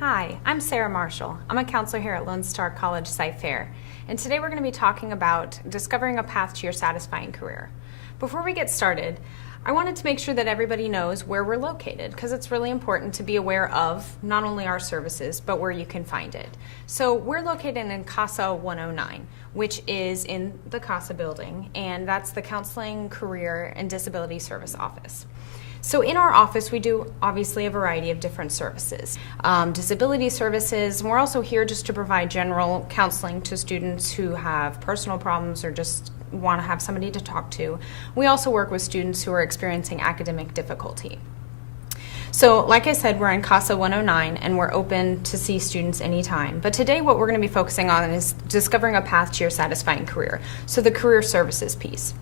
Hi, I'm Sarah Marshall. I'm a counselor here at Lone Star College LSC-CyFair, and today we're going to be talking about discovering a path to your satisfying career. Before we get started, I wanted to make sure that everybody knows where we're located because it's really important to be aware of not only our services, but where you can find it. So we're located in CASA 109, which is in the CASA building, and that's the Counseling, Career, and Disability Service Office. So in our office, we do obviously a variety of different services. Disability services, and we're also here just to provide general counseling to students who have personal problems or just want to have somebody to talk to. We also work with students who are experiencing academic difficulty. So like I said, we're in CASA 109 and we're open to see students anytime. But today what we're going to be focusing on is discovering a path to your satisfying career. So the career services piece.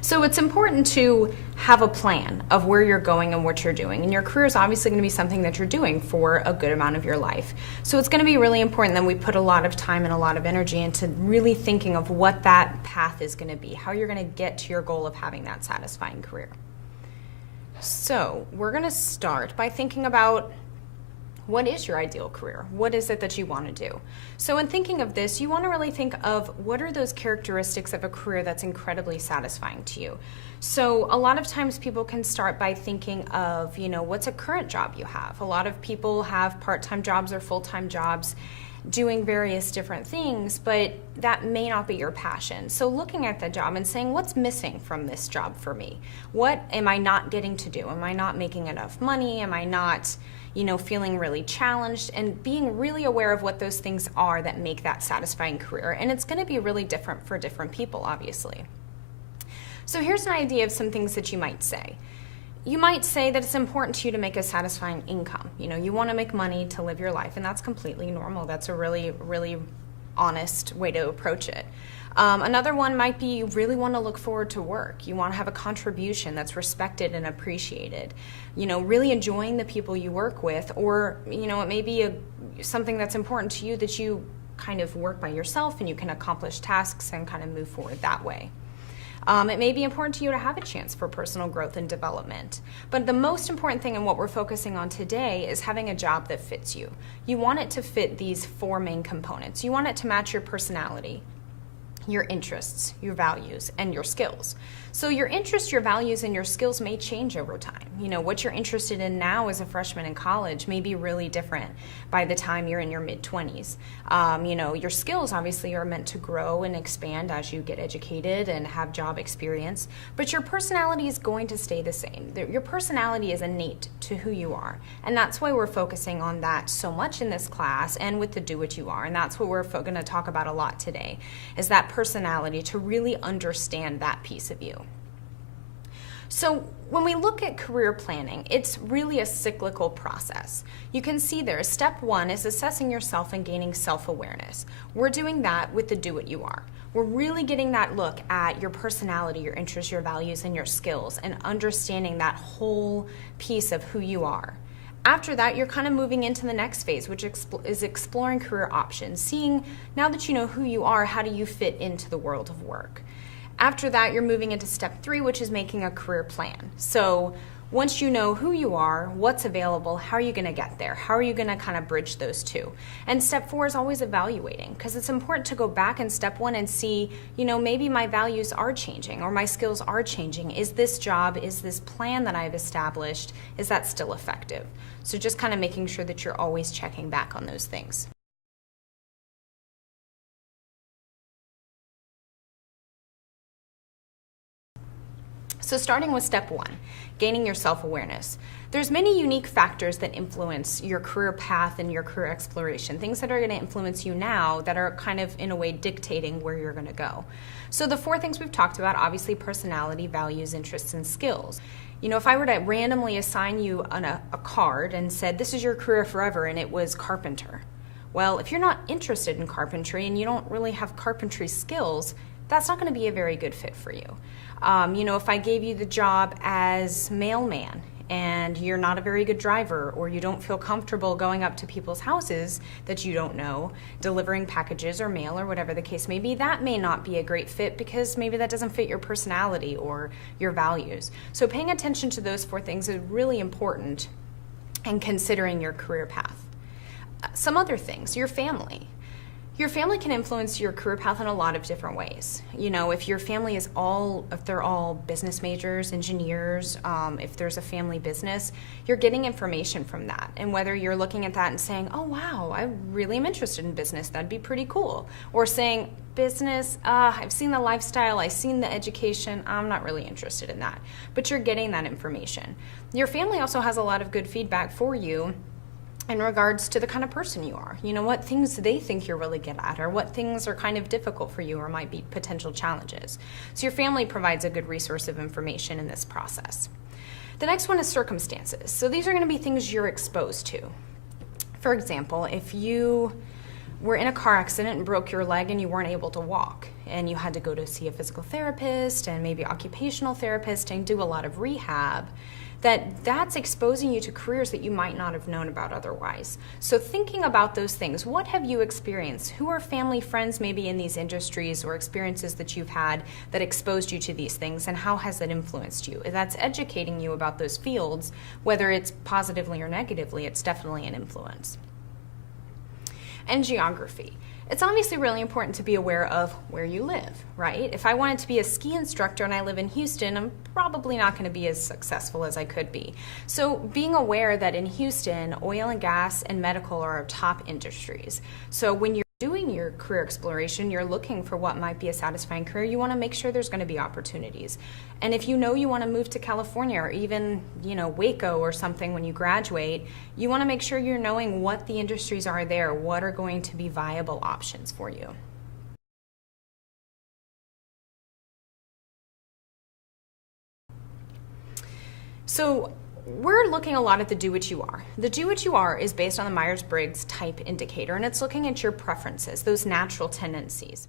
So it's important to have a plan of where you're going and what you're doing. And your career is obviously going to be something that you're doing for a good amount of your life. So it's going to be really important that we put a lot of time and a lot of energy into really thinking of what that path is going to be, how you're going to get to your goal of having that satisfying career. So we're going to start by thinking about what is your ideal career? What is it that you want to do? So in thinking of this, you want to really think of what are those characteristics of a career that's incredibly satisfying to you. So a lot of times people can start by thinking of, what's a current job you have? A lot of people have part-time jobs or full-time jobs doing various different things, but that may not be your passion. So looking at the job and saying, what's missing from this job for me? What am I not getting to do? Am I not making enough money? Am I not feeling really challenged, and being really aware of what those things are that make that satisfying career. And it's going to be really different for different people, obviously. So here's an idea of some things that you might say. You might say that it's important to you to make a satisfying income. You want to make money to live your life, and that's completely normal. That's a really, really honest way to approach it. Another one might be you really want to look forward to work. You want to have a contribution that's respected and appreciated. Really enjoying the people you work with, or it may be something that's important to you that you kind of work by yourself and you can accomplish tasks and kind of move forward that way. It may be important to you to have a chance for personal growth and development. But the most important thing and what we're focusing on today is having a job that fits you. You want it to fit these four main components. You want it to match your personality, your interests, your values, and your skills. So your interests, your values, and your skills may change over time. What you're interested in now as a freshman in college may be really different by the time you're in your mid-20s. Your skills obviously are meant to grow and expand as you get educated and have job experience, but your personality is going to stay the same. Your personality is innate to who you are, and that's why we're focusing on that so much in this class and with the Do What You Are, and that's what we're going to talk about a lot today, is that personality, to really understand that piece of you. So when we look at career planning, it's really a cyclical process. You can see there, step one is assessing yourself and gaining self-awareness. We're doing that with the Do What You Are. We're really getting that look at your personality, your interests, your values, and your skills, and understanding that whole piece of who you are. After that, you're kind of moving into the next phase, which is exploring career options, seeing, now that you know who you are, how do you fit into the world of work? After that, you're moving into step three, which is making a career plan. So once you know who you are, what's available, how are you going to get there? How are you going to kind of bridge those two? And step four is always evaluating, because it's important to go back in step one and see, maybe my values are changing or my skills are changing. Is this job, is this plan that I've established, is that still effective? So just kind of making sure that you're always checking back on those things. So starting with step one, gaining your self-awareness. There's many unique factors that influence your career path and your career exploration, things that are going to influence you now that are kind of in a way dictating where you're going to go. So the four things we've talked about, obviously personality, values, interests, and skills. If I were to randomly assign you a card and said, this is your career forever, and it was carpenter. Well, if you're not interested in carpentry and you don't really have carpentry skills, that's not going to be a very good fit for you. If I gave you the job as mailman and you're not a very good driver, or you don't feel comfortable going up to people's houses that you don't know, delivering packages or mail or whatever the case may be, that may not be a great fit because maybe that doesn't fit your personality or your values. So paying attention to those four things is really important in considering your career path. Some other things, your family. Your family can influence your career path in a lot of different ways. You know, if your family is if they're all business majors, engineers, if there's a family business, you're getting information from that. And whether you're looking at that and saying, oh wow, I really am interested in business, that'd be pretty cool. Or saying, business, I've seen the lifestyle, I've seen the education, I'm not really interested in that. But you're getting that information. Your family also has a lot of good feedback for you in regards to the kind of person you are. You know, what things they think you're really good at, or what things are kind of difficult for you or might be potential challenges. So your family provides a good resource of information in this process. The next one is circumstances. So these are going to be things you're exposed to. For example, if you were in a car accident and broke your leg and you weren't able to walk, and you had to go to see a physical therapist and maybe occupational therapist and do a lot of rehab, that's exposing you to careers that you might not have known about otherwise. So thinking about those things, what have you experienced? Who are family, friends maybe in these industries, or experiences that you've had that exposed you to these things, and how has that influenced you? If that's educating you about those fields, whether it's positively or negatively, it's definitely an influence. And geography. It's obviously really important to be aware of where you live, right? If I wanted to be a ski instructor and I live in Houston, I'm probably not going to be as successful as I could be. So being aware that in Houston, oil and gas and medical are our top industries. So when you're doing your career exploration, you're looking for what might be a satisfying career, you want to make sure there's going to be opportunities. And if you know you want to move to California, or even, you know, Waco or something when you graduate, you want to make sure you're knowing what the industries are there, what are going to be viable options for you. So we're looking a lot at the do what you are. The do what you are is based on the Myers-Briggs type indicator, and it's looking at your preferences, those natural tendencies.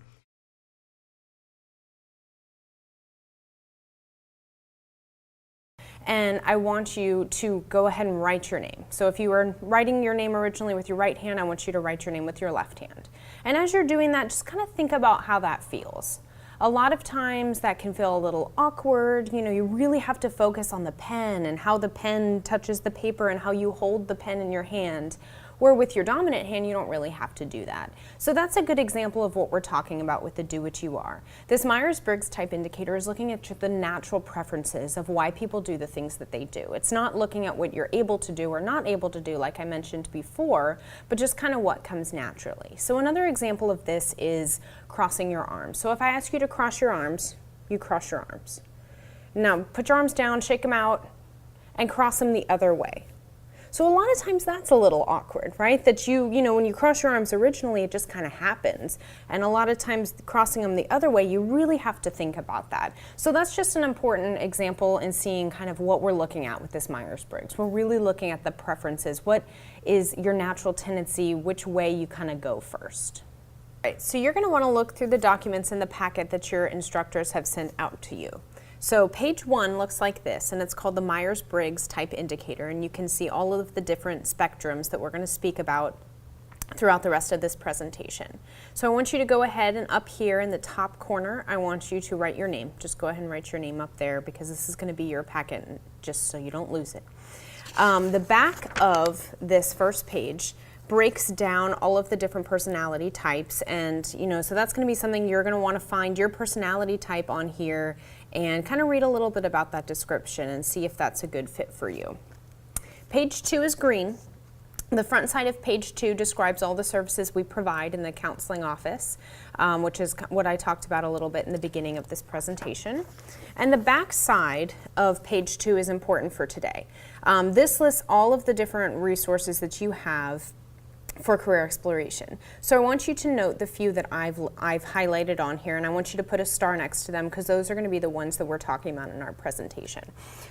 And I want you to go ahead and write your name. So if you were writing your name originally with your right hand, I want you to write your name with your left hand. And as you're doing that, just kind of think about how that feels. A lot of times that can feel a little awkward. You know, you really have to focus on the pen and how the pen touches the paper and how you hold the pen in your hand. Where with your dominant hand, you don't really have to do that. So that's a good example of what we're talking about with the do what you are. This Myers-Briggs type indicator is looking at the natural preferences of why people do the things that they do. It's not looking at what you're able to do or not able to do, like I mentioned before, but just kind of what comes naturally. So another example of this is crossing your arms. So if I ask you to cross your arms, you cross your arms. Now put your arms down, shake them out, and cross them the other way. So a lot of times that's a little awkward, right? That you know, when you cross your arms originally, it just kind of happens. And a lot of times crossing them the other way, you really have to think about that. So that's just an important example in seeing kind of what we're looking at with this Myers-Briggs. We're really looking at the preferences. What is your natural tendency, which way you kind of go first. Right, so you're going to want to look through the documents in the packet that your instructors have sent out to you. So page 1 looks like this, and it's called the Myers-Briggs type indicator, and you can see all of the different spectrums that we're going to speak about throughout the rest of this presentation. So I want you to go ahead and up here in the top corner, I want you to write your name. Just go ahead and write your name up there because this is going to be your packet just so you don't lose it. The back of this first page breaks down all of the different personality types, and you know, so that's going to be something you're going to want to find your personality type on here and kind of read a little bit about that description and see if that's a good fit for you. Page 2 is green. The front side of page 2 describes all the services we provide in the counseling office, which is what I talked about a little bit in the beginning of this presentation. And the back side of page 2 is important for today. This lists all of the different resources that you have for career exploration. So I want you to note the few that I've highlighted on here, and I want you to put a star next to them because those are going to be the ones that we're talking about in our presentation.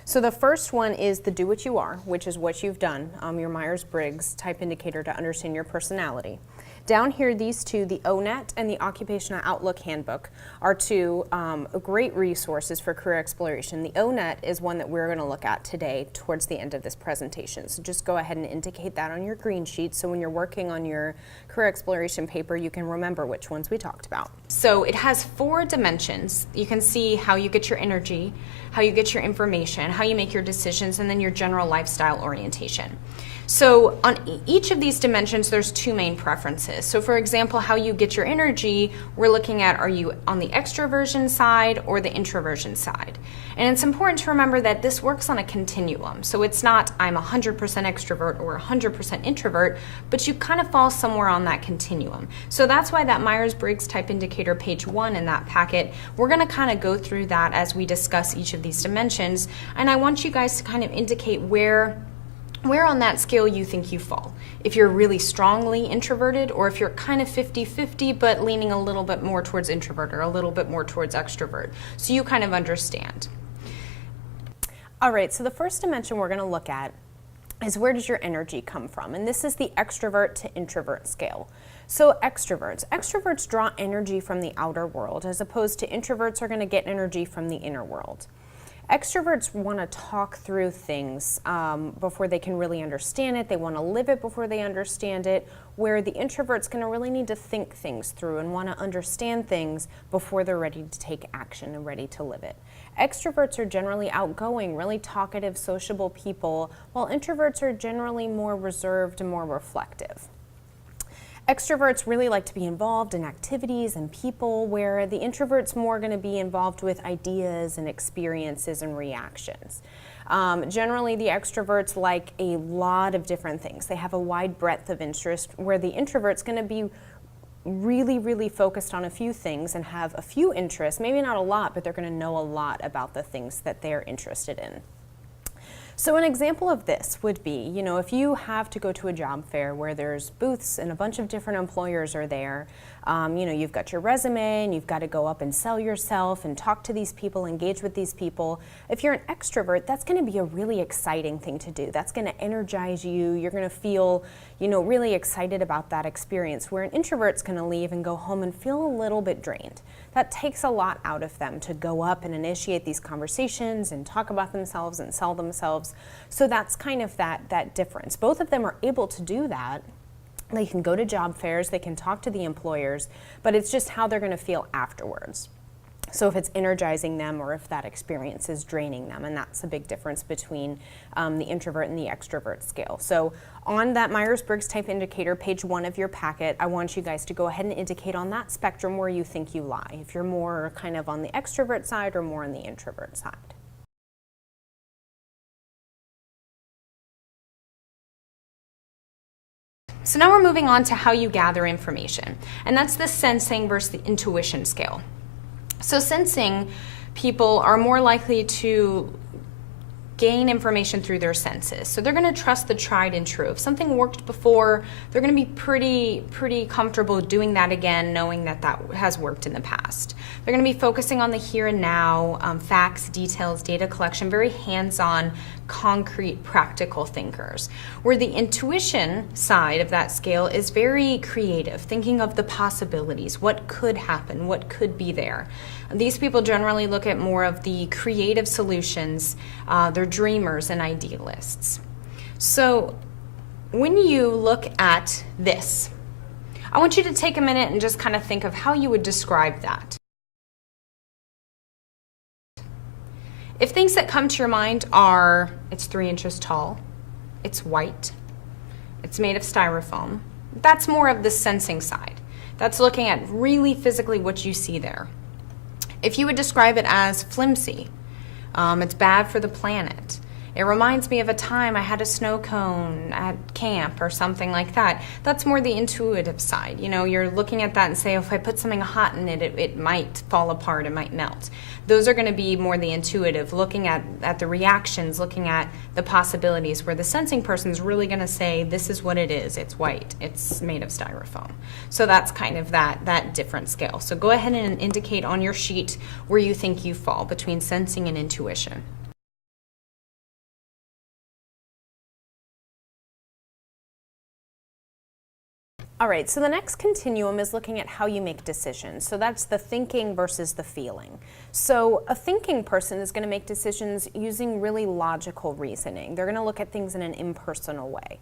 So the first one is the do what you are, which is what you've done, your Myers-Briggs type indicator to understand your personality. Down here, these two, the ONET and the Occupational Outlook Handbook, are two great resources for career exploration. The ONET is one that we're going to look at today towards the end of this presentation. So just go ahead and indicate that on your green sheet so when you're working on your career exploration paper, you can remember which ones we talked about. So it has 4 dimensions. You can see how you get your energy, how you get your information, how you make your decisions, and then your general lifestyle orientation. So on each of these dimensions, there's two main preferences. So for example, how you get your energy, we're looking at, are you on the extroversion side or the introversion side? And it's important to remember that this works on a continuum. So it's not I'm 100% extrovert or 100% introvert, but you kind of fall somewhere on that continuum. So that's why that Myers-Briggs type indicator, page 1 in that packet, we're going to kind of go through that as we discuss each of these dimensions. And I want you guys to kind of indicate where on that scale you think you fall. If you're really strongly introverted, or if you're kind of 50-50 but leaning a little bit more towards introvert or a little bit more towards extrovert. So you kind of understand. All right, so the first dimension we're going to look at is where does your energy come from? And this is the extrovert to introvert scale. So extroverts draw energy from the outer world, as opposed to introverts are going to get energy from the inner world. Extroverts want to talk through things before they can really understand it. They want to live it before they understand it, where the introvert's going to really need to think things through and want to understand things before they're ready to take action and ready to live it. Extroverts are generally outgoing, really talkative, sociable people, while introverts are generally more reserved and more reflective. Extroverts really like to be involved in activities and people, where the introvert's more going to be involved with ideas and experiences and reactions. Generally, the extroverts like a lot of different things. They have a wide breadth of interest, where the introvert's going to be really focused on a few things and have a few interests, maybe not a lot, but they're going to know a lot about the things that they're interested in. So an example of this would be, if you have to go to a job fair where there's booths and a bunch of different employers are there, you've got your resume and you've got to go up and sell yourself and talk to these people, engage with these people. If you're an extrovert, that's going to be a really exciting thing to do. That's going to energize you. You're going to feel, really excited about that experience, where an introvert's going to leave and go home and feel a little bit drained. That takes a lot out of them to go up and initiate these conversations and talk about themselves and sell themselves. So that's kind of that difference. Both of them are able to do that. They can go to job fairs, they can talk to the employers, but it's just how they're going to feel afterwards. So if it's energizing them or if that experience is draining them, and that's a big difference between the introvert and the extrovert scale. So on that Myers-Briggs type indicator, page 1 of your packet, I want you guys to go ahead and indicate on that spectrum where you think you lie, if you're more kind of on the extrovert side or more on the introvert side. So now we're moving on to how you gather information, and that's the sensing versus the intuition scale. So sensing people are more likely to gain information through their senses. So they're going to trust the tried and true. If something worked before, they're going to be pretty comfortable doing that again, knowing that that has worked in the past. They're going to be focusing on the here and now, facts, details, data collection, very hands-on, concrete, practical thinkers. Where the intuition side of that scale is very creative, thinking of the possibilities, what could happen, what could be there. These people generally look at more of the creative solutions. They're dreamers and idealists. So when you look at this, I want you to take a minute and just kind of think of how you would describe that. If things that come to your mind are, it's 3 inches tall, it's white, it's made of styrofoam, that's more of the sensing side. That's looking at really physically what you see there. If you would describe it as flimsy, it's bad for the planet. It reminds me of a time I had a snow cone at camp or something like that. That's more the intuitive side. You're looking at that and say, oh, if I put something hot in it, it might fall apart, it might melt. Those are going to be more the intuitive, looking at the reactions, looking at the possibilities, where the sensing person's really going to say, this is what it is. It's white. It's made of styrofoam. So that's kind of that different scale. So go ahead and indicate on your sheet where you think you fall between sensing and intuition. All right, so the next continuum is looking at how you make decisions. So that's the thinking versus the feeling. So a thinking person is going to make decisions using really logical reasoning. They're going to look at things in an impersonal way.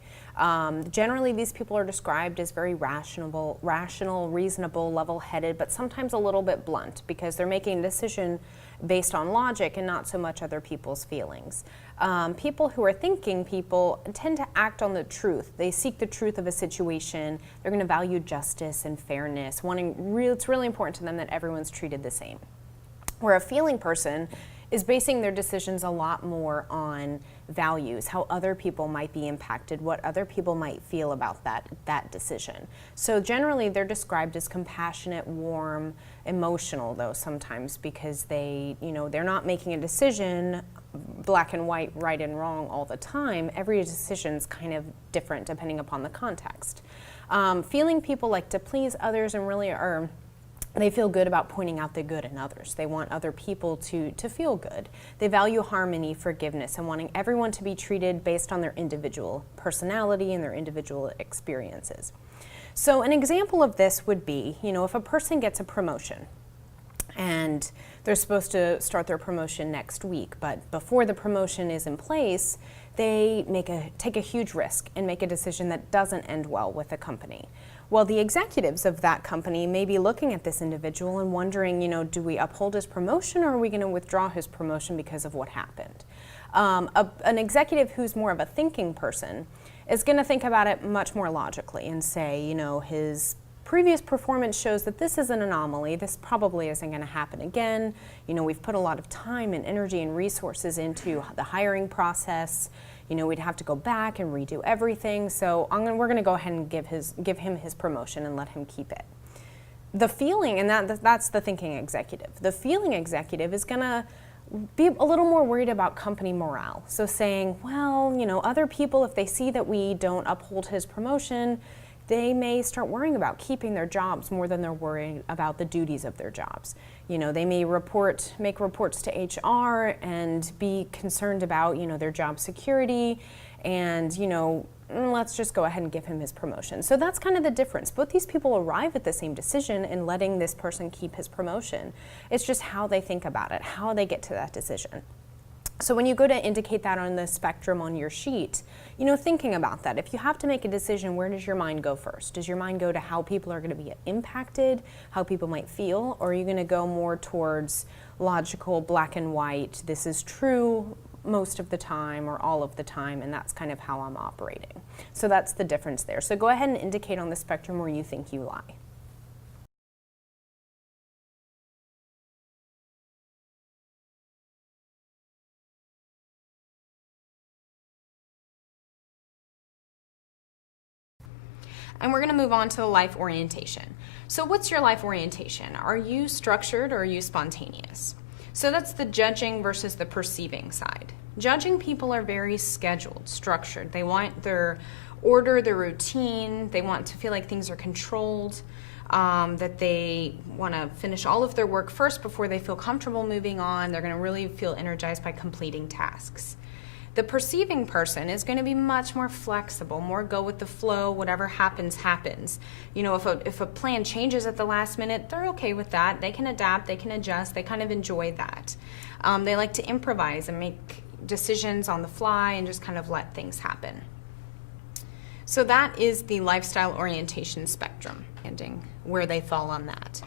Generally, these people are described as very rational, reasonable, level-headed, but sometimes a little bit blunt, because they're making a decision based on logic and not so much other people's feelings. People who are thinking people tend to act on the truth. They seek the truth of a situation. They're going to value justice and fairness. It's really important to them that everyone's treated the same. Where a feeling person is basing their decisions a lot more on values, how other people might be impacted, what other people might feel about that decision. So generally they're described as compassionate, warm, emotional though sometimes, because they're not making a decision black and white, right and wrong all the time. Every decision's kind of different depending upon the context. Feeling people like to please others and really they feel good about pointing out the good in others. They want other people to feel good. They value harmony, forgiveness, and wanting everyone to be treated based on their individual personality and their individual experiences. So an example of this would be, if a person gets a promotion and they're supposed to start their promotion next week, but before the promotion is in place, they take a huge risk and make a decision that doesn't end well with the company. Well, the executives of that company may be looking at this individual and wondering, do we uphold his promotion or are we going to withdraw his promotion because of what happened? An executive who's more of a thinking person is going to think about it much more logically and say, his previous performance shows that this is an anomaly. This probably isn't going to happen again. We've put a lot of time and energy and resources into the hiring process. We'd have to go back and redo everything. So we're going to go ahead and give him his promotion and let him keep it. The feeling, and that's the thinking executive. The feeling executive is going to be a little more worried about company morale. So saying, well, other people, if they see that we don't uphold his promotion, they may start worrying about keeping their jobs more than they're worrying about the duties of their jobs. They may make reports to HR and be concerned about, their job security and, let's just go ahead and give him his promotion. So that's kind of the difference. Both these people arrive at the same decision in letting this person keep his promotion. It's just how they think about it, how they get to that decision. So when you go to indicate that on the spectrum on your sheet, thinking about that. If you have to make a decision, where does your mind go first? Does your mind go to how people are going to be impacted, how people might feel, or are you going to go more towards logical, black and white, this is true most of the time or all of the time, and that's kind of how I'm operating. So that's the difference there. So go ahead and indicate on the spectrum where you think you lie. And we're going to move on to the life orientation. So what's your life orientation? Are you structured or are you spontaneous? So that's the judging versus the perceiving side. Judging people are very scheduled, structured. They want their order, their routine. They want to feel like things are controlled, that they want to finish all of their work first before they feel comfortable moving on. They're going to really feel energized by completing tasks. The perceiving person is going to be much more flexible, more go with the flow, whatever happens, happens. If a plan changes at the last minute, they're okay with that. They can adapt, they can adjust, they kind of enjoy that. They like to improvise and make decisions on the fly and just kind of let things happen. So that is the lifestyle orientation spectrum, and where they fall on that.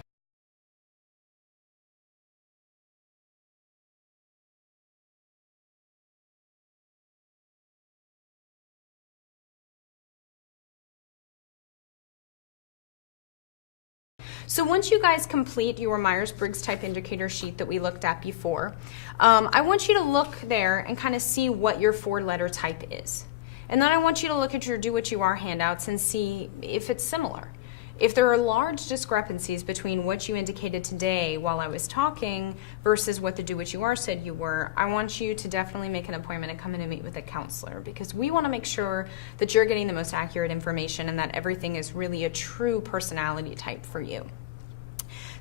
So once you guys complete your Myers-Briggs type indicator sheet that we looked at before, I want you to look there and kind of see what your 4-letter type is. And then I want you to look at your Do What You Are handouts and see if it's similar. If there are large discrepancies between what you indicated today while I was talking versus what the Do What You Are said you were, I want you to definitely make an appointment and come in and meet with a counselor, because we want to make sure that you're getting the most accurate information and that everything is really a true personality type for you.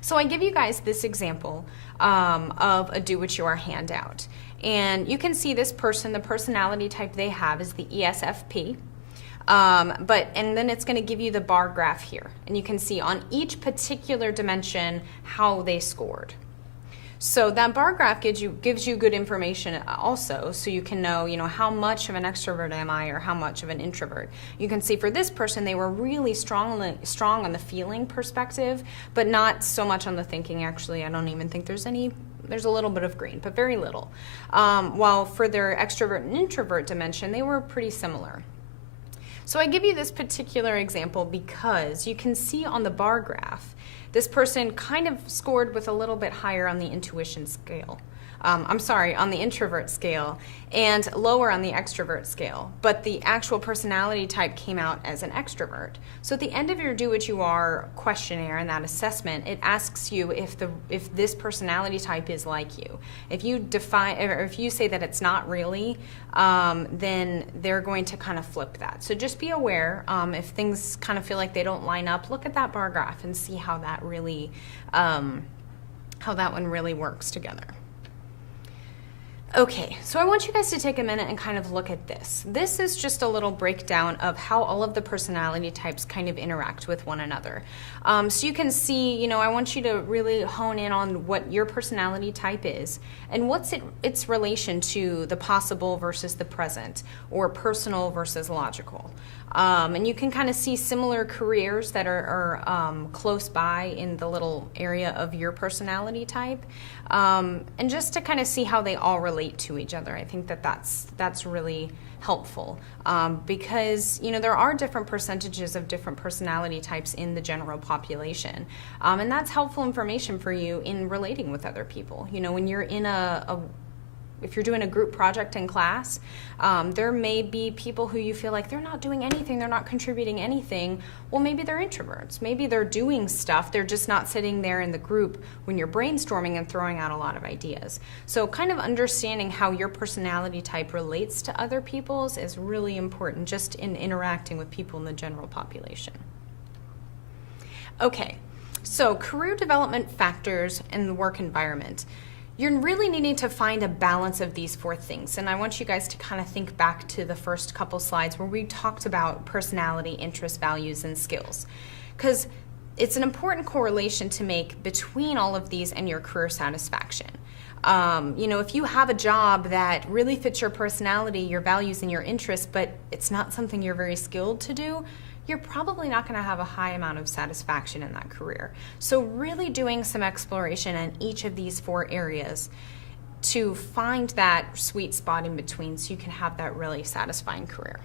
So I give you guys this example of a Do What You Are handout. And you can see this person, the personality type they have is the ESFP. And then it's going to give you the bar graph here, and you can see on each particular dimension how they scored. So that bar graph gives you good information also, so you can know, how much of an extrovert am I or how much of an introvert. You can see for this person they were really strong on the feeling perspective, but not so much on the thinking. Actually, I don't even think there's any there's a little bit of green, but very little. While for their extrovert and introvert dimension, they were pretty similar. So I give you this particular example because you can see on the bar graph, this person kind of scored with a little bit higher on the intuition scale. On the introvert scale, and lower on the extrovert scale, but the actual personality type came out as an extrovert. So at the end of your Do What You Are questionnaire and that assessment, it asks you if this personality type is like you. If you define, or if you say that it's not really, then they're going to kind of flip that. So just be aware, if things kind of feel like they don't line up, look at that bar graph and see how that really, how that one really works together. Okay, so I want you guys to take a minute and kind of look at this. This is just a little breakdown of how all of the personality types kind of interact with one another. So you can see, I want you to really hone in on what your personality type is and what's its relation to the possible versus the present, or personal versus logical. And you can kind of see similar careers that are close by in the little area of your personality type. And just to kind of see how they all relate to each other. I think that's really helpful because there are different percentages of different personality types in the general population, and that's helpful information for you in relating with other people. When you're in if you're doing a group project in class, there may be people who you feel like they're not doing anything, they're not contributing anything. Well, maybe they're introverts. Maybe they're doing stuff, they're just not sitting there in the group when you're brainstorming and throwing out a lot of ideas. So kind of understanding how your personality type relates to other people's is really important just in interacting with people in the general population. Okay, so career development factors in the work environment. You're really needing to find a balance of these four things. And I want you guys to kind of think back to the first couple slides where we talked about personality, interests, values, and skills. Because it's an important correlation to make between all of these and your career satisfaction. If you have a job that really fits your personality, your values, and your interests, but it's not something you're very skilled to do, you're probably not going to have a high amount of satisfaction in that career. So really doing some exploration in each of these four areas to find that sweet spot in between so you can have that really satisfying career.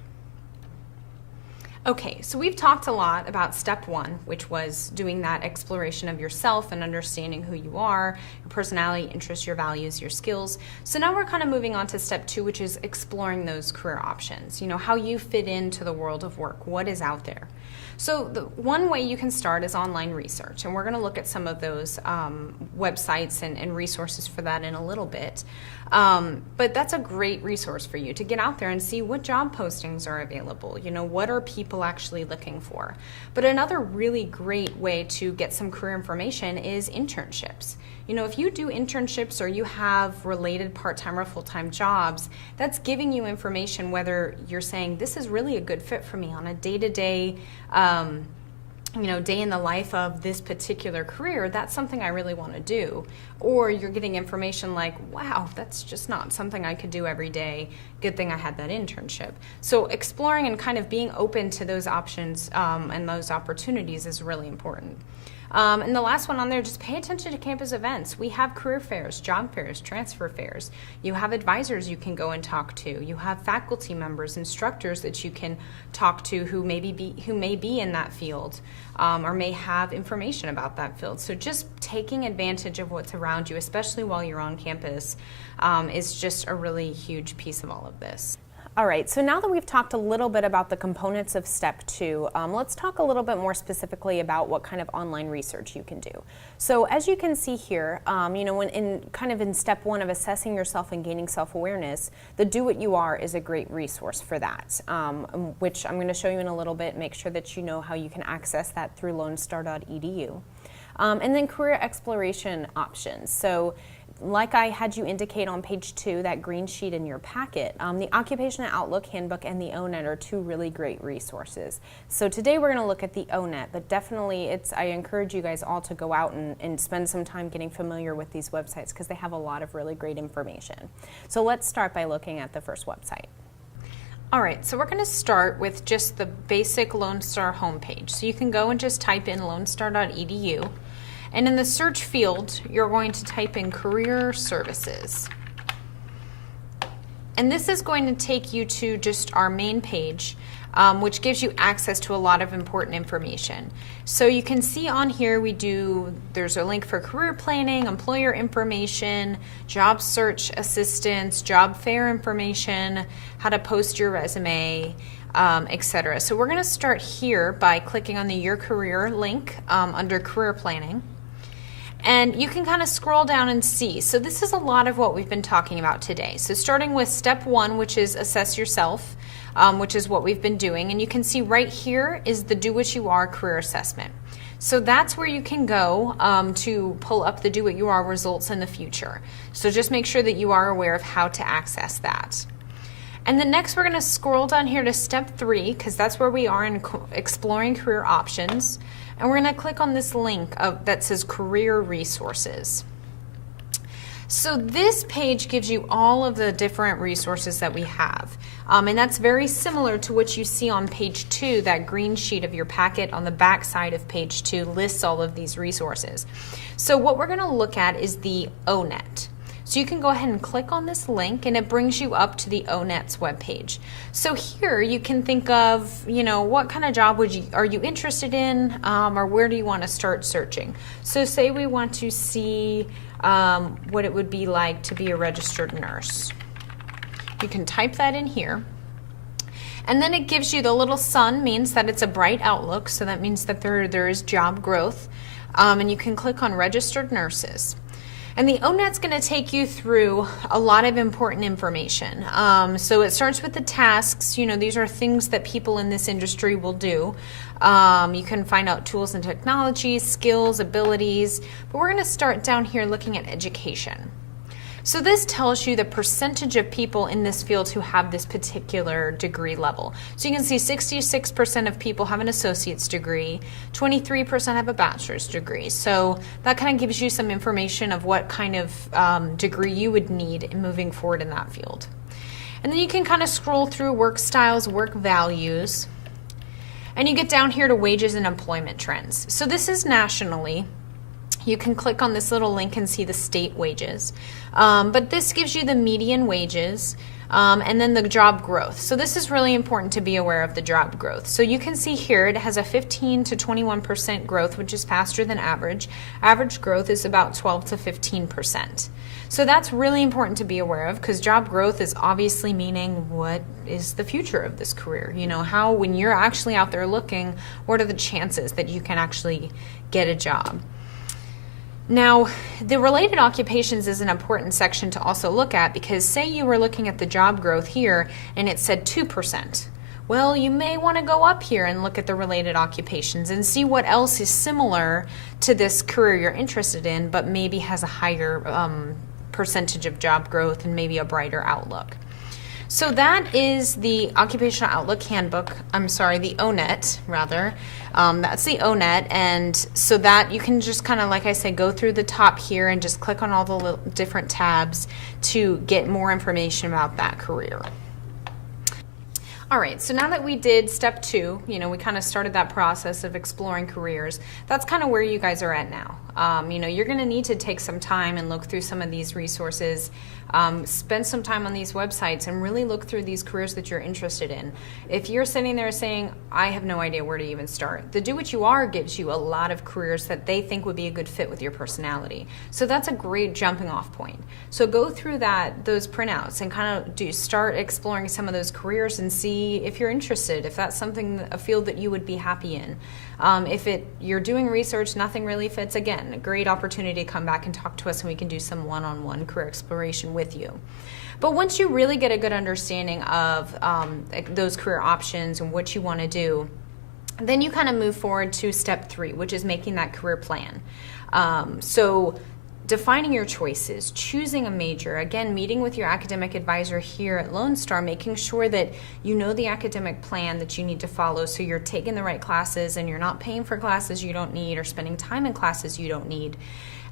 Okay, so we've talked a lot about step one, which was doing that exploration of yourself and understanding who you are, your personality, interests, your values, your skills. So now we're kind of moving on to step two, which is exploring those career options, how you fit into the world of work, what is out there. So the one way you can start is online research, and we're going to look at some of those websites and resources for that in a little bit. But that's a great resource for you to get out there and see what job postings are available. What are people actually looking for? But another really great way to get some career information is internships. If you do internships or you have related part-time or full-time jobs, that's giving you information whether you're saying this is really a good fit for me on a day-to-day day in the life of this particular career, that's something I really want to do. Or you're getting information like, wow, that's just not something I could do every day. Good thing I had that internship. So exploring and kind of being open to those options and those opportunities is really important. And the last one on there, just pay attention to campus events. We have career fairs, job fairs, transfer fairs. You have advisors you can go and talk to. You have faculty members, instructors that you can talk to who may be in that field or may have information about that field. So just taking advantage of what's around you, especially while you're on campus, is just a really huge piece of all of this. All right, so now that we've talked a little bit about the components of step two, let's talk a little bit more specifically about what kind of online research you can do. So as you can see here, when in step one of assessing yourself and gaining self-awareness, the Do What You Are is a great resource for that, which I'm going to show you in a little bit. Make sure that you know how you can access that through lonestar.edu. And then career exploration options. So like I had you indicate on page 2, that green sheet in your packet, the Occupational Outlook Handbook and the ONET are two really great resources. So today we're going to look at the ONET, but definitely I encourage you guys all to go out and spend some time getting familiar with these websites because they have a lot of really great information. So let's start by looking at the first website. All right, so we're going to start with just the basic Lone Star homepage. So you can go and just type in lonestar.edu. And in the search field, you're going to type in career services. And this is going to take you to just our main page, which gives you access to a lot of important information. So you can see on here there's a link for career planning, employer information, job search assistance, job fair information, how to post your resume, etc. So we're going to start here by clicking on the Your Career link under career planning. And you can kind of scroll down and see. So this is a lot of what we've been talking about today. So starting with step 1, which is assess yourself, which is what we've been doing. And you can see right here is the Do What You Are career assessment. So that's where you can go to pull up the Do What You Are results in the future. So just make sure that you are aware of how to access that. And then next we're going to scroll down here to step 3, because that's where we are in exploring career options. And we're going to click on this link that says career resources. So this page gives you all of the different resources that we have. And that's very similar to what you see on page 2, that green sheet of your packet on the back side of page 2 lists all of these resources. So what we're going to look at is the ONET. So you can go ahead and click on this link and it brings you up to the ONET's webpage. So here you can think of, what kind of job are you interested in, or where do you want to start searching? So say we want to see what it would be like to be a registered nurse. You can type that in here. And then it gives you the little sun, means that it's a bright outlook. So that means that there is job growth. And you can click on registered nurses. And the ONET's going to take you through a lot of important information. So it starts with the tasks. These are things that people in this industry will do. You can find out tools and technologies, skills, abilities. But we're going to start down here looking at education. So this tells you the percentage of people in this field who have this particular degree level. So you can see 66% of people have an associate's degree, 23% have a bachelor's degree. So that kind of gives you some information of what kind of degree you would need in moving forward in that field. And then you can kind of scroll through work styles, work values, and you get down here to wages and employment trends. So this is nationally. You can click on this little link and see the state wages. But this gives you the median wages and then the job growth. So this is really important to be aware of the job growth. So you can see here it has a 15 to 21% growth, which is faster than average. Average growth is about 12 to 15%. So that's really important to be aware of, because job growth is obviously meaning what is the future of this career. How, when you're actually out there looking, what are the chances that you can actually get a job? Now, the related occupations is an important section to also look at, because say you were looking at the job growth here and it said 2%. Well, you may want to go up here and look at the related occupations and see what else is similar to this career you're interested in, but maybe has a higher percentage of job growth and maybe a brighter outlook. So that is the Occupational Outlook Handbook, the ONET rather. That's the ONET, and so that you can just kind of, like I said, go through the top here and just click on all the different tabs to get more information about that career. All right, so now that we did step 2, we kind of started that process of exploring careers. That's kind of where you guys are at now. You're going to need to take some time and look through some of these resources, spend some time on these websites and really look through these careers that you're interested in. If you're sitting there saying, I have no idea where to even start, the Do What You Are gives you a lot of careers that they think would be a good fit with your personality. So that's a great jumping off point. So go through those printouts and kind of start exploring some of those careers and see if you're interested, if that's a field that you would be happy in. If you're doing research, nothing really fits, again, a great opportunity to come back and talk to us, and we can do some one-on-one career exploration with you. But once you really get a good understanding of those career options and what you want to do, then you kind of move forward to step 3, which is making that career plan. So defining your choices, choosing a major, again, meeting with your academic advisor here at Lone Star, making sure that you know the academic plan that you need to follow so you're taking the right classes and you're not paying for classes you don't need or spending time in classes you don't need.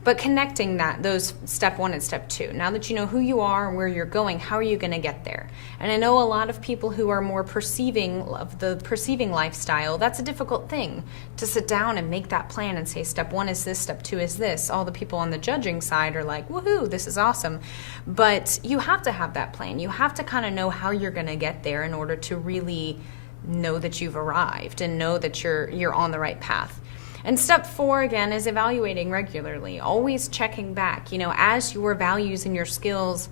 But connecting those step 1 and step 2. Now that you know who you are and where you're going, how are you going to get there? And I know a lot of people who are more perceiving lifestyle, that's a difficult thing to sit down and make that plan and say step 1 is this, step 2 is this. All the people on the judging side are like, woohoo, this is awesome. But you have to have that plan. You have to kind of know how you're going to get there in order to really know that you've arrived and know that you're on the right path. And step 4, again, is evaluating regularly, always checking back, as your values and your skills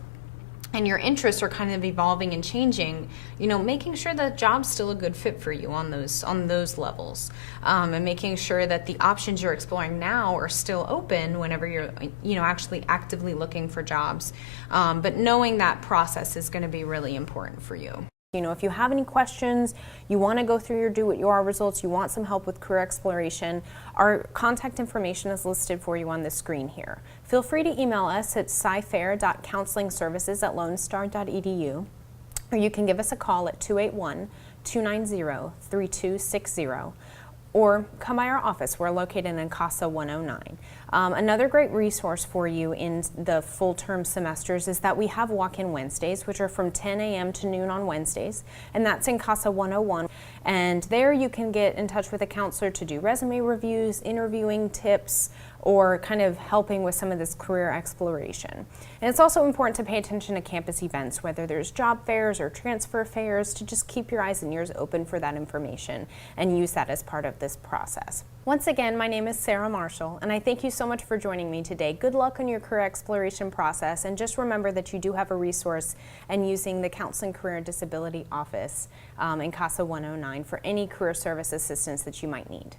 and your interests are kind of evolving and changing, making sure that job's still a good fit for you on those levels, and making sure that the options you're exploring now are still open whenever you're, actually actively looking for jobs. But knowing that process is going to be really important for you. If you have any questions, you want to go through your Do What You Are results, you want some help with career exploration, our contact information is listed for you on the screen here. Feel free to email us at cyfair.counselingservices@lonestar.edu, or you can give us a call at 281-290-3260. Or come by our office. We're located in CASA 109. Another great resource for you in the full-term semesters is that we have walk-in Wednesdays, which are from 10 a.m. to noon on Wednesdays, and that's in CASA 101. And there you can get in touch with a counselor to do resume reviews, interviewing tips, or kind of helping with some of this career exploration. And it's also important to pay attention to campus events, whether there's job fairs or transfer fairs, to just keep your eyes and ears open for that information and use that as part of this process. Once again, my name is Sarah Marshall, and I thank you so much for joining me today. Good luck on your career exploration process, and just remember that you do have a resource and using the Counseling, Career, and Disability Office in CASA 109 for any career service assistance that you might need.